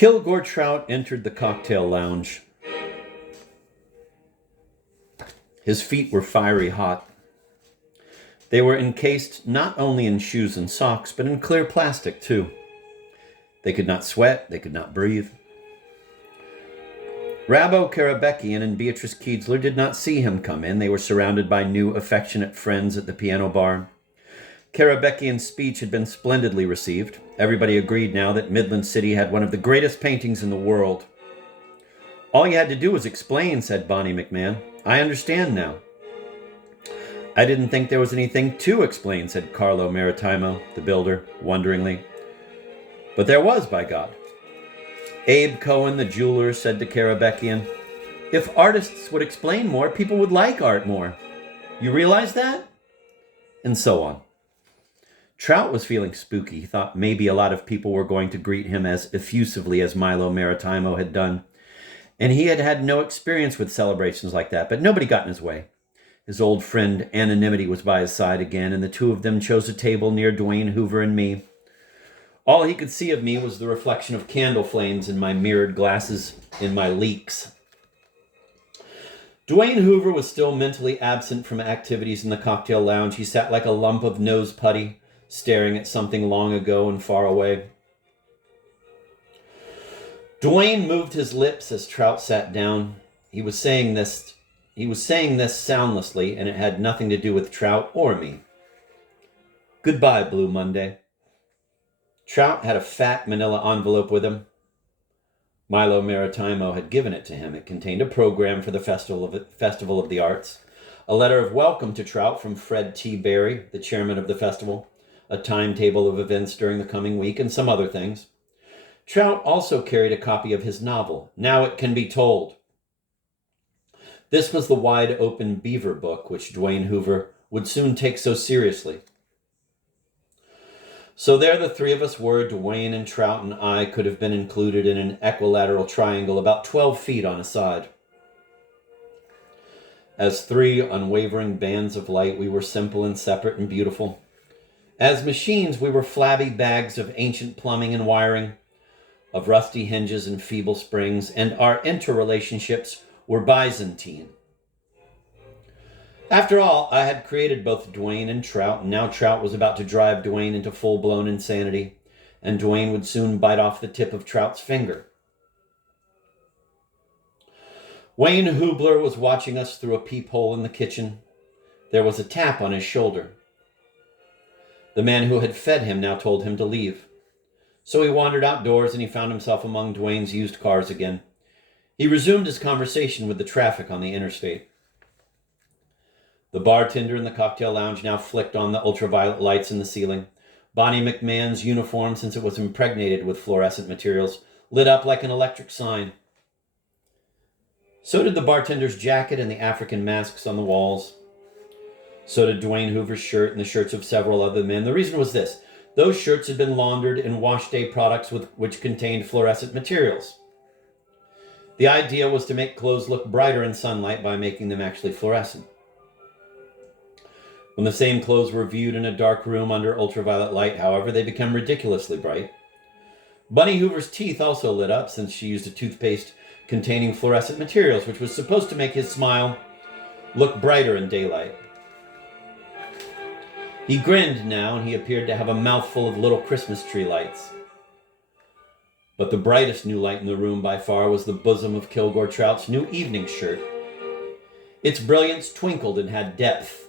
Kilgore Trout entered the cocktail lounge. His feet were fiery hot. They were encased not only in shoes and socks, but in clear plastic, too. They could not sweat, they could not breathe. Rabo Karabekian and Beatrice Kiedzler did not see him come in. They were surrounded by new, affectionate friends at the piano bar. Karabekian's speech had been splendidly received. Everybody agreed now that Midland City had one of the greatest paintings in the world. "All you had to do was explain," said Bonnie McMahon. "I understand now." "I didn't think there was anything to explain," said Carlo Maritimo, the builder, wonderingly. "But there was, by God." Abe Cohen, the jeweler, said to Karabekian, "If artists would explain more, people would like art more. You realize that?" And so on. Trout was feeling spooky. He thought maybe a lot of people were going to greet him as effusively as Milo Maritimo had done. And he had had no experience with celebrations like that, but nobody got in his way. His old friend Anonymity was by his side again, and the two of them chose a table near Dwayne Hoover and me. All he could see of me was the reflection of candle flames in my mirrored glasses in my leaks. Dwayne Hoover was still mentally absent from activities in the cocktail lounge. He sat like a lump of nose putty, staring at something long ago and far away. Dwayne moved his lips as Trout sat down. He was saying this soundlessly, and it had nothing to do with Trout or me. "Goodbye, Blue Monday." Trout had a fat manila envelope with him. Milo Maritimo had given it to him. It contained a program for the Festival of the Arts, a letter of welcome to Trout from Fred T. Berry, the chairman of the festival, a timetable of events during the coming week, and some other things. Trout also carried a copy of his novel, Now It Can Be Told. This was the wide-open beaver book which Dwayne Hoover would soon take so seriously. So there the three of us were. Dwayne and Trout and I could have been included in an equilateral triangle about 12 feet on a side. As three unwavering bands of light, we were simple and separate and beautiful. As machines, we were flabby bags of ancient plumbing and wiring, of rusty hinges and feeble springs, and our interrelationships were Byzantine. After all, I had created both Dwayne and Trout, and now Trout was about to drive Dwayne into full-blown insanity, and Dwayne would soon bite off the tip of Trout's finger. Wayne Hubler was watching us through a peephole in the kitchen. There was a tap on his shoulder. The man who had fed him now told him to leave. So he wandered outdoors, and he found himself among Dwayne's used cars again. He resumed his conversation with the traffic on the interstate. The bartender in the cocktail lounge now flicked on the ultraviolet lights in the ceiling. Bonnie McMahon's uniform, since it was impregnated with fluorescent materials, lit up like an electric sign. So did the bartender's jacket and the African masks on the walls. So did Dwayne Hoover's shirt and the shirts of several other men. The reason was this. Those shirts had been laundered in wash day products which contained fluorescent materials. The idea was to make clothes look brighter in sunlight by making them actually fluorescent. When the same clothes were viewed in a dark room under ultraviolet light, however, they became ridiculously bright. Bunny Hoover's teeth also lit up, since she used a toothpaste containing fluorescent materials, which was supposed to make his smile look brighter in daylight. He grinned now, and he appeared to have a mouthful of little Christmas tree lights. But the brightest new light in the room by far was the bosom of Kilgore Trout's new evening shirt. Its brilliance twinkled and had depth.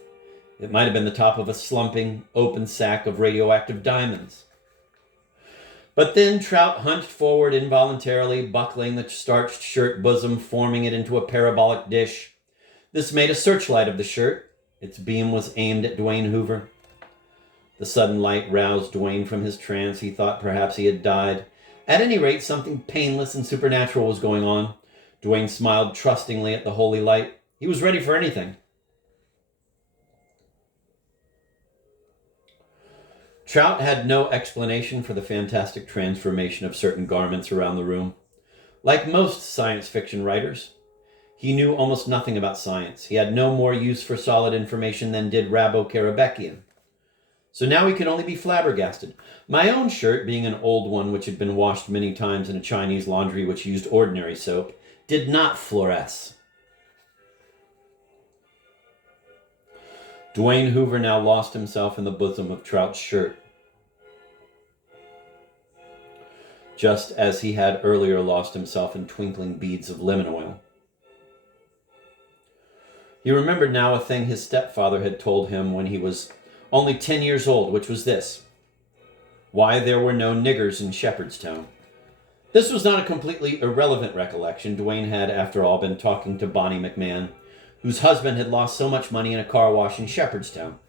It might have been the top of a slumping, open sack of radioactive diamonds. But then Trout hunched forward involuntarily, buckling the starched shirt bosom, forming it into a parabolic dish. This made a searchlight of the shirt. Its beam was aimed at Dwayne Hoover. The sudden light roused Dwayne from his trance. He thought perhaps he had died. At any rate, something painless and supernatural was going on. Dwayne smiled trustingly at the holy light. He was ready for anything. Trout had no explanation for the fantastic transformation of certain garments around the room. Like most science fiction writers, he knew almost nothing about science. He had no more use for solid information than did Rabo Karabekian. So now he could only be flabbergasted. My own shirt, being an old one which had been washed many times in a Chinese laundry which used ordinary soap, did not fluoresce. Dwayne Hoover now lost himself in the bosom of Trout's shirt, just as he had earlier lost himself in twinkling beads of lemon oil. He remembered now a thing his stepfather had told him when he was only 10 years old, which was this: why there were no niggers in Shepherdstown. This was not a completely irrelevant recollection. Dwayne had, after all, been talking to Bonnie McMahon, whose husband had lost so much money in a car wash in Shepherdstown.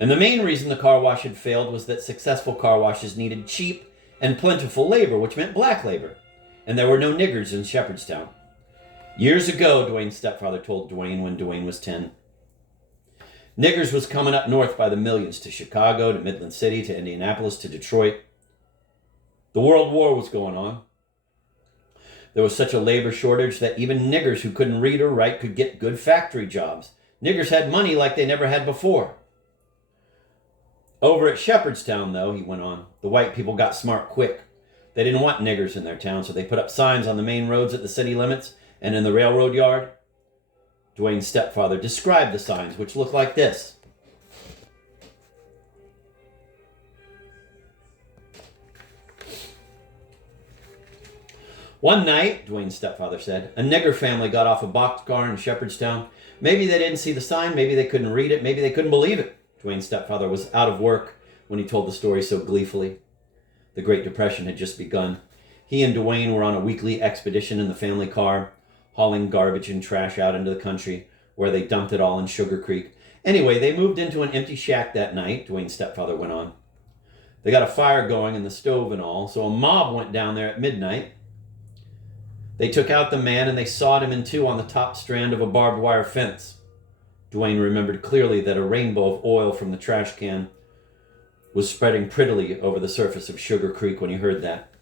And the main reason the car wash had failed was that successful car washes needed cheap and plentiful labor, which meant black labor. And there were no niggers in Shepherdstown. Years ago, Dwayne's stepfather told Dwayne when Dwayne was 10. Niggers was coming up north by the millions, to Chicago, to Midland City, to Indianapolis, to Detroit. The World War was going on. There was such a labor shortage that even niggers who couldn't read or write could get good factory jobs. Niggers had money like they never had before. Over at Shepherdstown, though, he went on, the white people got smart quick. They didn't want niggers in their town, so they put up signs on the main roads at the city limits and in the railroad yard. Dwayne's stepfather described the signs, which looked like this. One night, Dwayne's stepfather said, a nigger family got off a boxcar in Shepherdstown. Maybe they didn't see the sign, maybe they couldn't read it, maybe they couldn't believe it. Dwayne's stepfather was out of work when he told the story so gleefully. The Great Depression had just begun. He and Dwayne were on a weekly expedition in the family car, hauling garbage and trash out into the country, where they dumped it all in Sugar Creek. Anyway, they moved into an empty shack that night, Dwayne's stepfather went on. They got a fire going in the stove and all, so a mob went down there at midnight. They took out the man and they sawed him in two on the top strand of a barbed wire fence. Dwayne remembered clearly that a rainbow of oil from the trash can was spreading prettily over the surface of Sugar Creek when he heard that.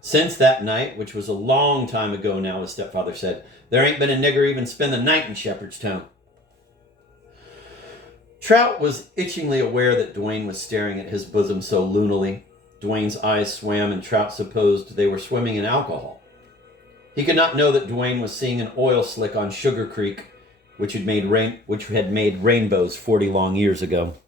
Since that night, which was a long time ago now, his stepfather said, there ain't been a nigger even spend the night in Shepherdstown. Trout was itchingly aware that Dwayne was staring at his bosom so lunily. Dwayne's eyes swam, and Trout supposed they were swimming in alcohol. He could not know that Dwayne was seeing an oil slick on Sugar Creek, which had made rainbows 40 long years ago.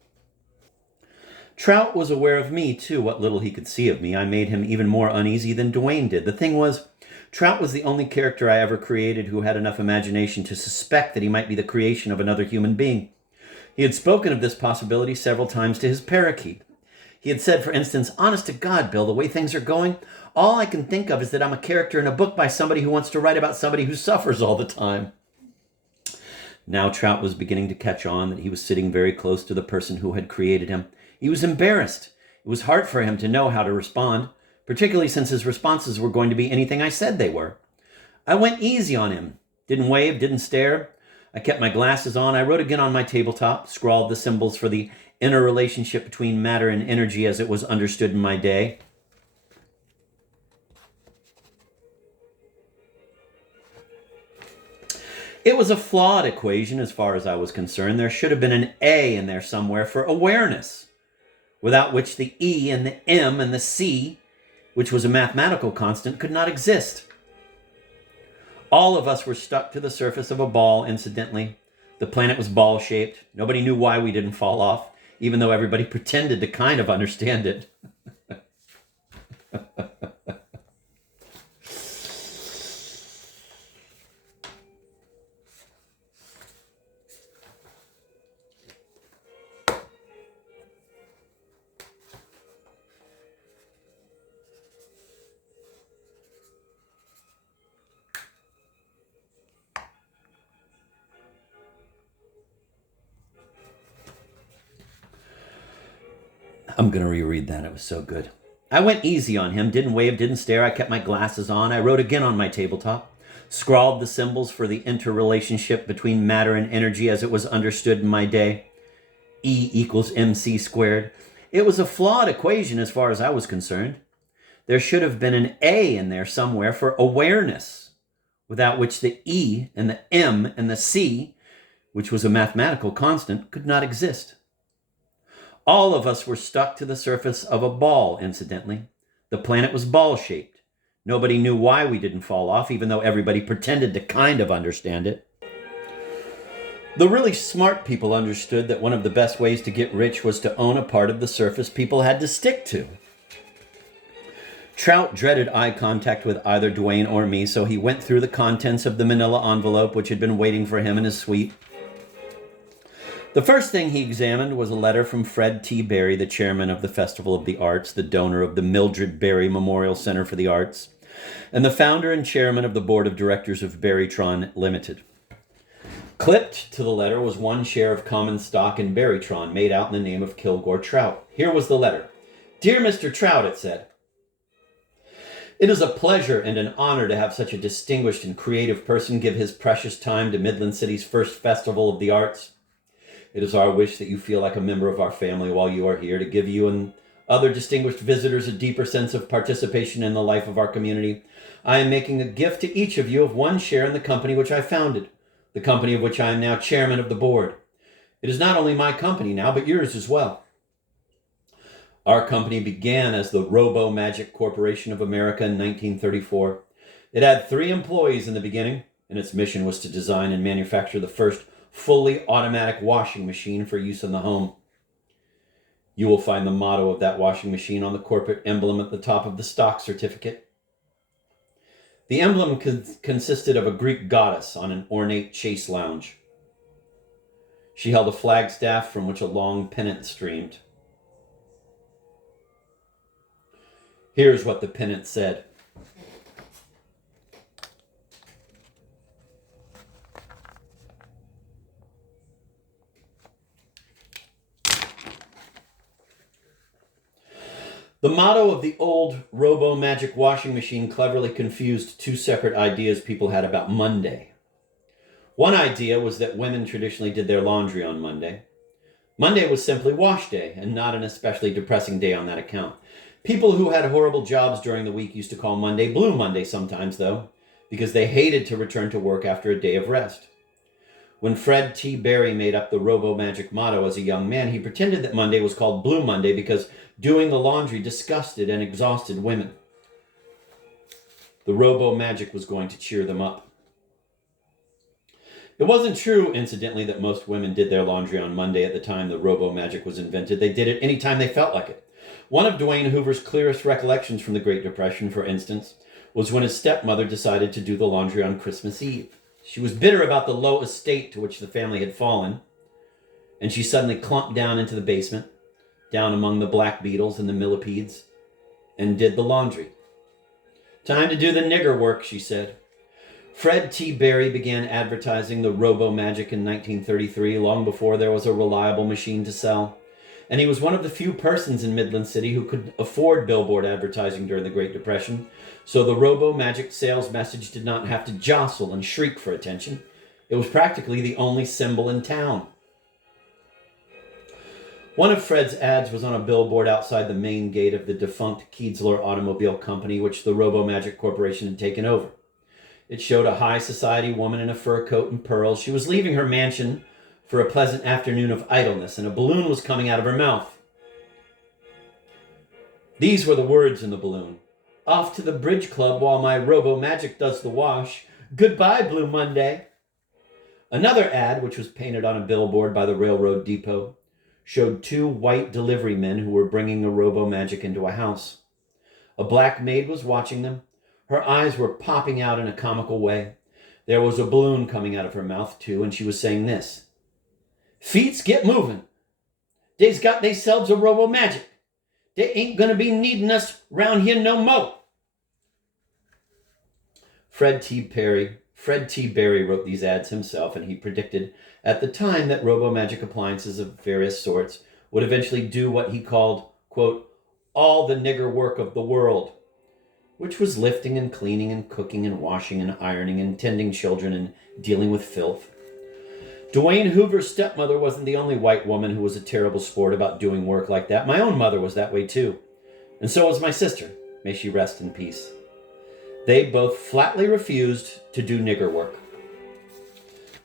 Trout was aware of me, too, what little he could see of me. I made him even more uneasy than Dwayne did. The thing was, Trout was the only character I ever created who had enough imagination to suspect that he might be the creation of another human being. He had spoken of this possibility several times to his parakeet. He had said, for instance, honest to God, Bill, the way things are going, all I can think of is that I'm a character in a book by somebody who wants to write about somebody who suffers all the time. Now Trout was beginning to catch on that he was sitting very close to the person who had created him. He was embarrassed. It was hard for him to know how to respond, particularly since his responses were going to be anything I said they were. I went easy on him. Didn't wave, didn't stare. I kept my glasses on. I wrote again on my tabletop, scrawled the symbols for the inner relationship between matter and energy as it was understood in my day. It was a flawed equation as far as I was concerned. There should have been an A in there somewhere for awareness, without which the E and the M and the C, which was a mathematical constant, could not exist. All of us were stuck to the surface of a ball, incidentally. The planet was ball-shaped. Nobody knew why we didn't fall off, even though everybody pretended to kind of understand it. I'm going to reread that. It was so good. I went easy on him, didn't wave, didn't stare. I kept my glasses on. I wrote again on my tabletop, scrawled the symbols for the interrelationship between matter and energy as it was understood in my day. E equals mc squared. It was a flawed equation as far as I was concerned. There should have been an A in there somewhere for awareness, without which the E and the M and the C, which was a mathematical constant, could not exist. All of us were stuck to the surface of a ball, incidentally. The planet was ball-shaped. Nobody knew why we didn't fall off, even though everybody pretended to kind of understand it. The really smart people understood that one of the best ways to get rich was to own a part of the surface people had to stick to. Trout dreaded eye contact with either Dwayne or me, so he went through the contents of the manila envelope which had been waiting for him in his suite. The first thing he examined was a letter from Fred T. Berry, the chairman of the Festival of the Arts, the donor of the Mildred Berry Memorial Center for the Arts, and the founder and chairman of the board of directors of Berrytron Limited. Clipped to the letter was 1 share of common stock in Berrytron, made out in the name of Kilgore Trout. Here was the letter. "Dear Mr. Trout," it said, "it is a pleasure and an honor to have such a distinguished and creative person give his precious time to Midland City's first Festival of the Arts. It is our wish that you feel like a member of our family while you are here, to give you and other distinguished visitors a deeper sense of participation in the life of our community. I am making a gift to each of you of 1 share in the company which I founded, the company of which I am now chairman of the board. It is not only my company now, but yours as well. Our company began as the Robo Magic Corporation of America in 1934. It had 3 employees in the beginning, and its mission was to design and manufacture the first fully automatic washing machine for use in the home. You will find the motto of that washing machine on the corporate emblem at the top of the stock certificate. The emblem consisted of a Greek goddess on an ornate chase lounge. She held a flagstaff from which a long pennant streamed. Here's what the pennant said. The motto of the old Robo Magic washing machine cleverly confused 2 separate ideas people had about Monday. One idea was that women traditionally did their laundry on Monday. Monday was simply wash day, and not an especially depressing day on that account. People who had horrible jobs during the week used to call Monday Blue Monday sometimes, though, because they hated to return to work after a day of rest. When Fred T. Berry made up the Robo Magic motto as a young man, he pretended that Monday was called Blue Monday because doing the laundry disgusted and exhausted women. The Robo Magic was going to cheer them up. It wasn't true, incidentally, that most women did their laundry on Monday at the time the Robo Magic was invented. They did it any time they felt like it. One of Dwayne Hoover's clearest recollections from the Great Depression, for instance, was when his stepmother decided to do the laundry on Christmas Eve. She was bitter about the low estate to which the family had fallen, and she suddenly clumped down into the basement, down among the black beetles and the millipedes, and did the laundry. "Time to do the nigger work," she said. Fred T. Berry began advertising the Robo Magic in 1933, long before there was a reliable machine to sell. And he was one of the few persons in Midland City who could afford billboard advertising during the Great Depression, so the Robo Magic sales message did not have to jostle and shriek for attention. It was practically the only symbol in town. One of Fred's ads was on a billboard outside the main gate of the defunct Kiedzler Automobile Company, which the Robo Magic Corporation had taken over. It showed a high society woman in a fur coat and pearls. She was leaving her mansion for a pleasant afternoon of idleness, and a balloon was coming out of her mouth. These were the words in the balloon. "Off to the bridge club while my Robo Magic does the wash. Goodbye, Blue Monday." Another ad, which was painted on a billboard by the railroad depot, showed 2 white delivery men who were bringing a Robo Magic into a house. A black maid was watching them. Her eyes were popping out in a comical way. There was a balloon coming out of her mouth, too, and she was saying this: "Feets, get moving. They's got theyselves a Robo Magic. They ain't gonna be needing us round here no mo'." Fred T. Berry wrote these ads himself, and he predicted at the time that Robo Magic appliances of various sorts would eventually do what he called, quote, "all the nigger work of the world," which was lifting and cleaning and cooking and washing and ironing and tending children and dealing with filth. Dwayne Hoover's stepmother wasn't the only white woman who was a terrible sport about doing work like that. My own mother was that way too. And so was my sister. May she rest in peace. They both flatly refused to do nigger work.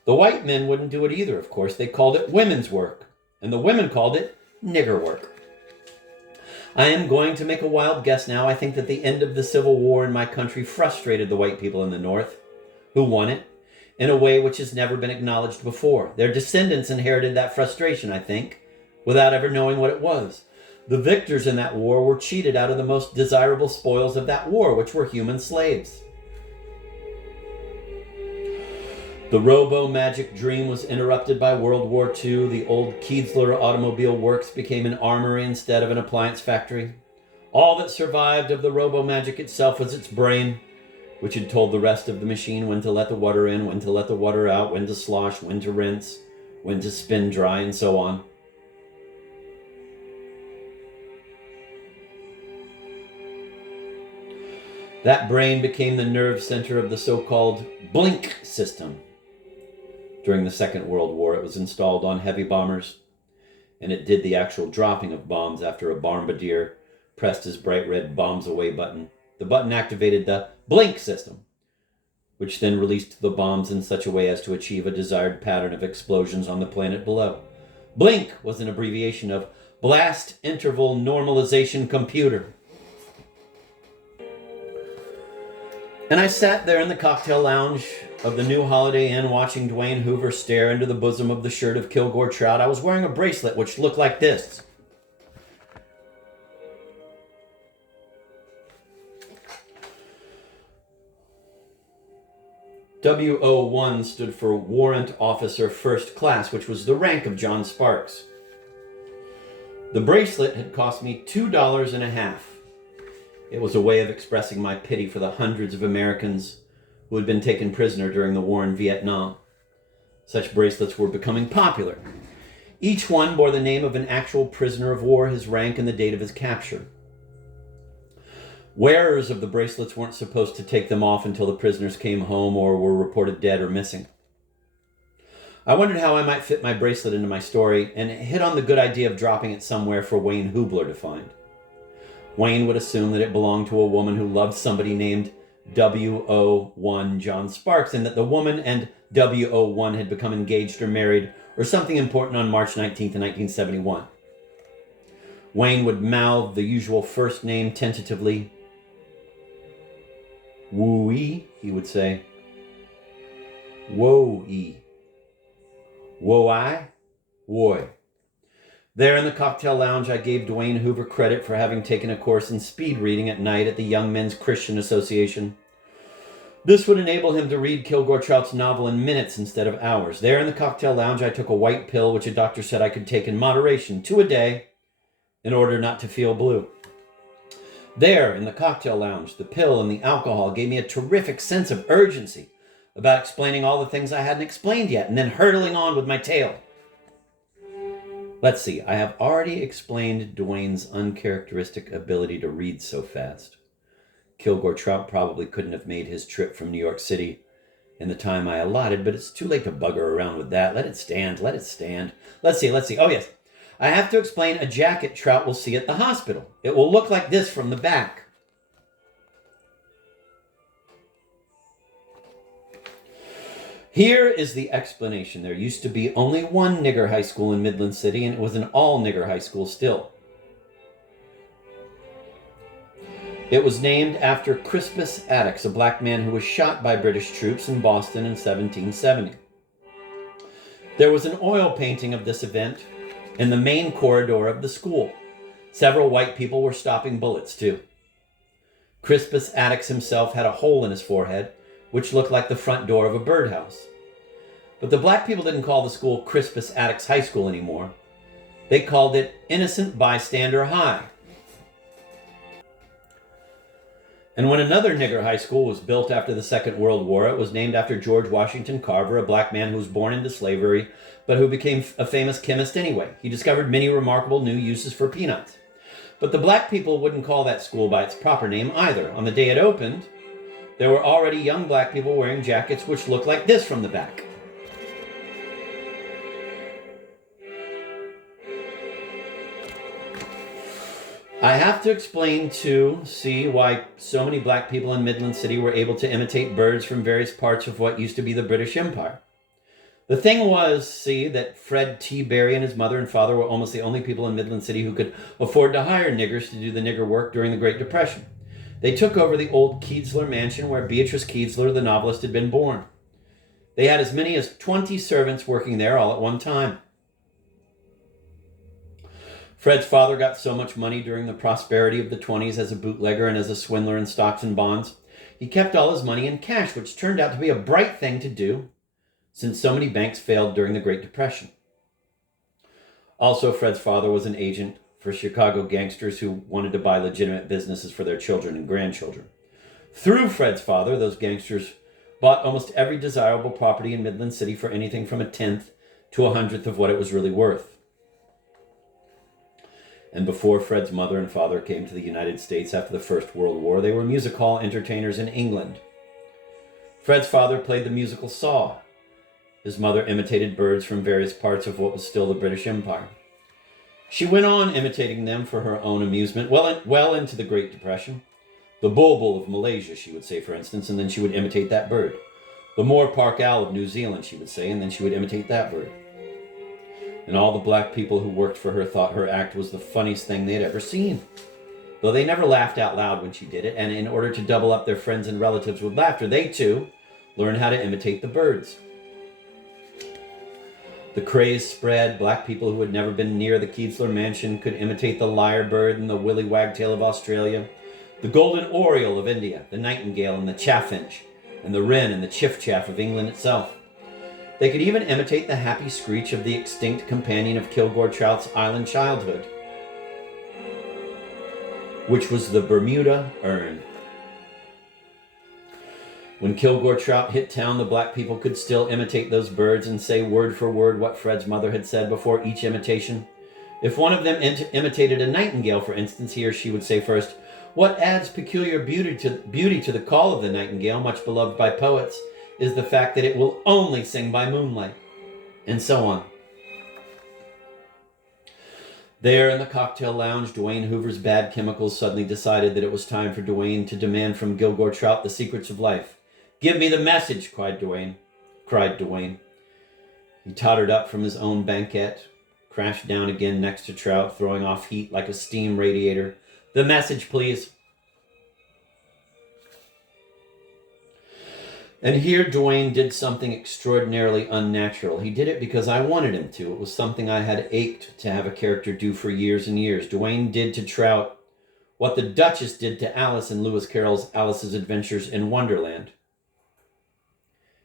The white men wouldn't do it either, of course. They called it women's work. And the women called it nigger work. I am going to make a wild guess now. I think that the end of the Civil War in my country frustrated the white people in the North, who won it, in a way which has never been acknowledged before. Their descendants inherited that frustration, I think, without ever knowing what it was. The victors in that war were cheated out of the most desirable spoils of that war, which were human slaves. The robo-magic dream was interrupted by World War II. The old Kienzler Automobile Works became an armory instead of an appliance factory. All that survived of the robo-magic itself was its brain, which had told the rest of the machine when to let the water in, when to let the water out, when to slosh, when to rinse, when to spin dry, and so on. That brain became the nerve center of the so-called blink system. During the Second World War, it was installed on heavy bombers, and it did the actual dropping of bombs after a bombardier pressed his bright red bombs away button. The button activated the blink system, which then released the bombs in such a way as to achieve a desired pattern of explosions on the planet below. Blink was an abbreviation of Blast Interval Normalization Computer. And I sat there in the cocktail lounge of the new Holiday Inn watching Dwayne Hoover stare into the bosom of the shirt of Kilgore Trout. I was wearing a bracelet which looked like this. WO1 stood for Warrant Officer First Class, which was the rank of John Sparks. The bracelet had cost me $2.50. It was a way of expressing my pity for the hundreds of Americans who had been taken prisoner during the war in Vietnam. Such bracelets were becoming popular. Each one bore the name of an actual prisoner of war, his rank, and the date of his capture. Wearers of the bracelets weren't supposed to take them off until the prisoners came home or were reported dead or missing. I wondered how I might fit my bracelet into my story, and hit on the good idea of dropping it somewhere for Wayne Hubler to find. Wayne would assume that it belonged to a woman who loved somebody named WO1 John Sparks, and that the woman and WO1 had become engaged or married or something important on March 19th, 1971. Wayne would mouth the usual first name tentatively. Woo-ee, he would say. Wo-ee. Wo-I? Woy. There in the cocktail lounge, I gave Dwayne Hoover credit for having taken a course in speed reading at night at the Young Men's Christian Association. This would enable him to read Kilgore Trout's novel in minutes instead of hours. There in the cocktail lounge, I took a white pill, which a doctor said I could take in moderation, 2 a day, in order not to feel blue. There in the cocktail lounge, the pill and the alcohol gave me a terrific sense of urgency about explaining all the things I hadn't explained yet, and then hurtling on with my tale. Let's see, I have already explained Dwayne's uncharacteristic ability to read so fast. Kilgore Trout probably couldn't have made his trip from New York City in the time I allotted, but it's too late to bugger around with that. Let it stand. Let's see. Oh, yes. I have to explain a jacket Trout will see at the hospital. It will look like this from the back. Here is the explanation. There used to be only one nigger high school in Midland City, and it was an all-nigger high school still. It was named after Crispus Attucks, a black man who was shot by British troops in Boston in 1770. There was an oil painting of this event in the main corridor of the school. Several white people were stopping bullets, too. Crispus Attucks himself had a hole in his forehead, which looked like the front door of a birdhouse. But the black people didn't call the school Crispus Attucks High School anymore. They called it Innocent Bystander High. And when another nigger high school was built after the Second World War, it was named after George Washington Carver, a black man who was born into slavery, but who became a famous chemist anyway. He discovered many remarkable new uses for peanuts. But the black people wouldn't call that school by its proper name either. On the day it opened, there were already young black people wearing jackets which looked like this from the back. I have to explain, too, see why so many black people in Midland City were able to imitate birds from various parts of what used to be the British Empire. The thing was, see, that Fred T. Barry and his mother and father were almost the only people in Midland City who could afford to hire niggers to do the nigger work during the Great Depression. They took over the old Keedsler mansion where Beatrice Keedsler, the novelist, had been born. They had as many as 20 servants working there all at one time. Fred's father got so much money during the prosperity of the 20s as a bootlegger and as a swindler in stocks and bonds. He kept all his money in cash, which turned out to be a bright thing to do, since so many banks failed during the Great Depression. Also, Fred's father was an agent for Chicago gangsters who wanted to buy legitimate businesses for their children and grandchildren. Through Fred's father, those gangsters bought almost every desirable property in Midland City for anything from 1/10 to 100th of what it was really worth. And before Fred's mother and father came to the United States after the First World War, they were music hall entertainers in England. Fred's father played the musical saw. His mother imitated birds from various parts of what was still the British Empire. She went on imitating them for her own amusement well into the Great Depression. The bulbul of Malaysia, she would say, for instance, and then she would imitate that bird. The moorpark owl of New Zealand, she would say, and then she would imitate that bird. And all the black people who worked for her thought her act was the funniest thing they had ever seen. Though they never laughed out loud when she did it, and in order to double up their friends and relatives with laughter, they too learned how to imitate the birds. The craze spread. Black people who had never been near the Keedsler mansion could imitate the lyre bird and the willy wagtail of Australia, the golden oriole of India, the nightingale and the chaffinch, and the wren and the chiff-chaff of England itself. They could even imitate the happy screech of the extinct companion of Kilgore Trout's island childhood, which was the Bermuda Ern. When Kilgore Trout hit town, the black people could still imitate those birds and say word for word what Fred's mother had said before each imitation. If one of them imitated a nightingale, for instance, he or she would say first, "What adds peculiar beauty to the call of the nightingale, much beloved by poets, is the fact that it will only sing by moonlight," and so on. There in the cocktail lounge, Dwayne Hoover's bad chemicals suddenly decided that it was time for Dwayne to demand from Kilgore Trout the secrets of life. "Give me the message," cried Dwayne. He tottered up from his own banquette, crashed down again next to Trout, throwing off heat like a steam radiator. "The message, please." And here Dwayne did something extraordinarily unnatural. He did it because I wanted him to. It was something I had ached to have a character do for years and years. Dwayne did to Trout what the Duchess did to Alice in Lewis Carroll's Alice's Adventures in Wonderland.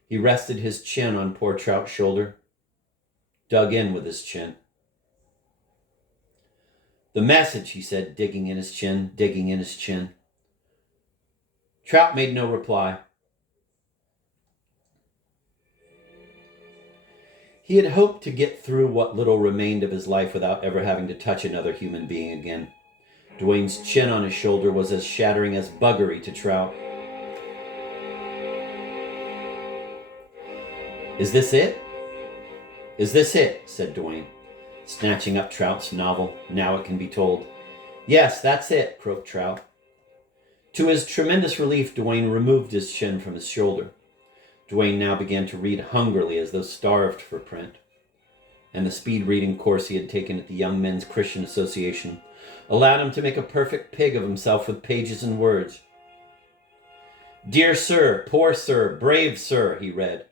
He rested his chin on poor Trout's shoulder, dug in with his chin. "The message," he said, digging in his chin. Trout made no reply. He had hoped to get through what little remained of his life without ever having to touch another human being again. Dwayne's chin on his shoulder was as shattering as buggery to Trout. "Is this it? Is this it?" said Dwayne, snatching up Trout's novel, Now It Can Be Told. "Yes, that's it," croaked Trout. To his tremendous relief, Dwayne removed his chin from his shoulder. Dwayne now began to read hungrily as though starved for print. And the speed reading course he had taken at the Young Men's Christian Association allowed him to make a perfect pig of himself with pages and words. "Dear sir, poor sir, brave sir," he read.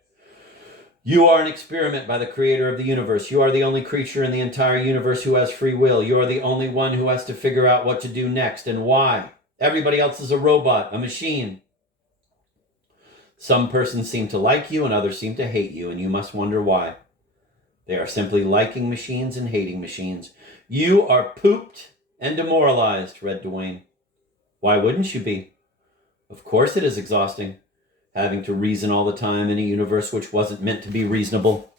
"You are an experiment by the creator of the universe. You are the only creature in the entire universe who has free will. You are the only one who has to figure out what to do next and why. Everybody else is a robot, a machine. Some persons seem to like you and others seem to hate you, and you must wonder why. They are simply liking machines and hating machines. You are pooped and demoralized," read Dwayne. "Why wouldn't you be? Of course it is exhausting, having to reason all the time in a universe which wasn't meant to be reasonable."